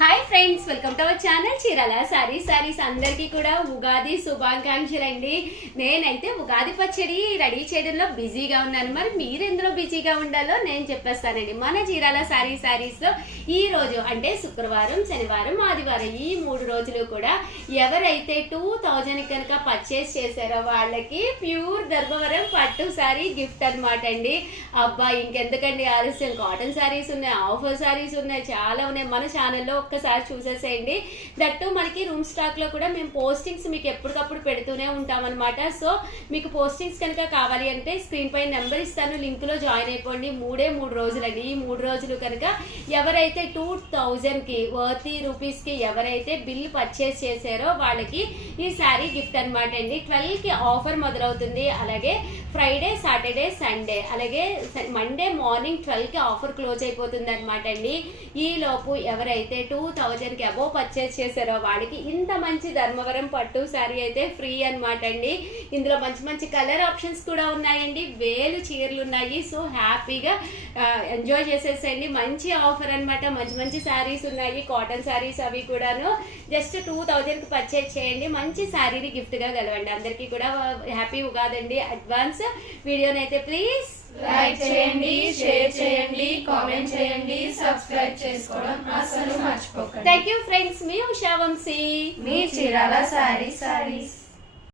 Hi friends, welcome to our channel Chirala saris అందరికీ కూడా ఉగాది శుభాకాంక్షలు అండి. నేనైతే ఉగాది పచ్చడి రెడీ చేయడంలో బిజీగా ఉన్నాను. మరి మీరు ఎందులో బిజీగా ఉండాలో నేను చెప్పేస్తానండి. మన చీరాల సారీస్లో ఈ రోజు అంటే శుక్రవారం, శనివారం, ఆదివారం ఈ 3 రోజులు కూడా ఎవరైతే 2000 కనుక పర్చేస్ చేశారో వాళ్ళకి ప్యూర్ ధర్మవరం పట్టు సారీ గిఫ్ట్ అనమాట అండి. అబ్బా ఇంకెందుకండి ఆలస్యం, కాటన్ సారీస్ ఉన్నాయి, ఆఫర్ సారీస్ ఉన్నాయి, చాలా ఉన్నాయి. మన ఛానల్లో ఒక్కసారి చూసేసేయండి. దట్టు మనకి రూమ్ స్టాక్ లో కూడా మేము పోస్టింగ్స్ మీకు ఎప్పటికప్పుడు పెడుతూనే ఉంటాం అనమాట. సో మీకు పోస్టింగ్స్ కనుక కావాలి అంటే స్క్రీన్ పై నెంబర్ ఇస్తాను, లింక్ లో జాయిన్ అయిపోండి. 3 రోజులండి. ఈ 3 రోజులు కనుక ఎవరైతే 2000 కి వర్తీ రూపీస్ కి ఎవరైతే బిల్ పర్చేస్ చేశారో వాళ్ళకి ఈ శారీ గిఫ్ట్ అనమాట అండి. 12 కి ఆఫర్ మొదలవుతుంది. అలాగే ఫ్రైడే, సాటర్డే, సండే, అలాగే మండే మార్నింగ్ 12 కి ఆఫర్ క్లోజ్ అయిపోతుంది అనమాట అండి. ఈ లోపు ఎవరైతే 2000 కి అబోవ్ పర్చేస్ చేశారో వాళ్ళకి ఇంత మంచి ధర్మవరం పట్టు శారీ అయితే ఫ్రీ అనమాట అండి. ఇందులో మంచి మంచి కలర్ ఆప్షన్స్ కూడా ఉన్నాయండి. వేలు చీరలు ఉన్నాయి. సో హ్యాపీగా ఎంజాయ్ చేసేసేయండి. మంచి ఆఫర్ అనమాట. మంచి మంచి శారీస్ ఉన్నాయి, కాటన్ శారీస్ అవి కూడాను. జస్ట్ 2000 కి పర్చేస్ చేయండి, మంచి శారీని గిఫ్ట్ గా గెలవండి. అందరికీ కూడా హ్యాపీ ఉగాదండి అడ్వాన్స్. వీడియోనైతే ప్లీజ్ లైక్ చేయండి, షేర్ చేయండి, కామెంట్ చేయండి, సబ్స్క్రైబ్ చేసుకోవడం అసలు మర్చిపోకండి. Thank you friends. మీ ఉషా వంశీ, మీ చీరాల సారీస్.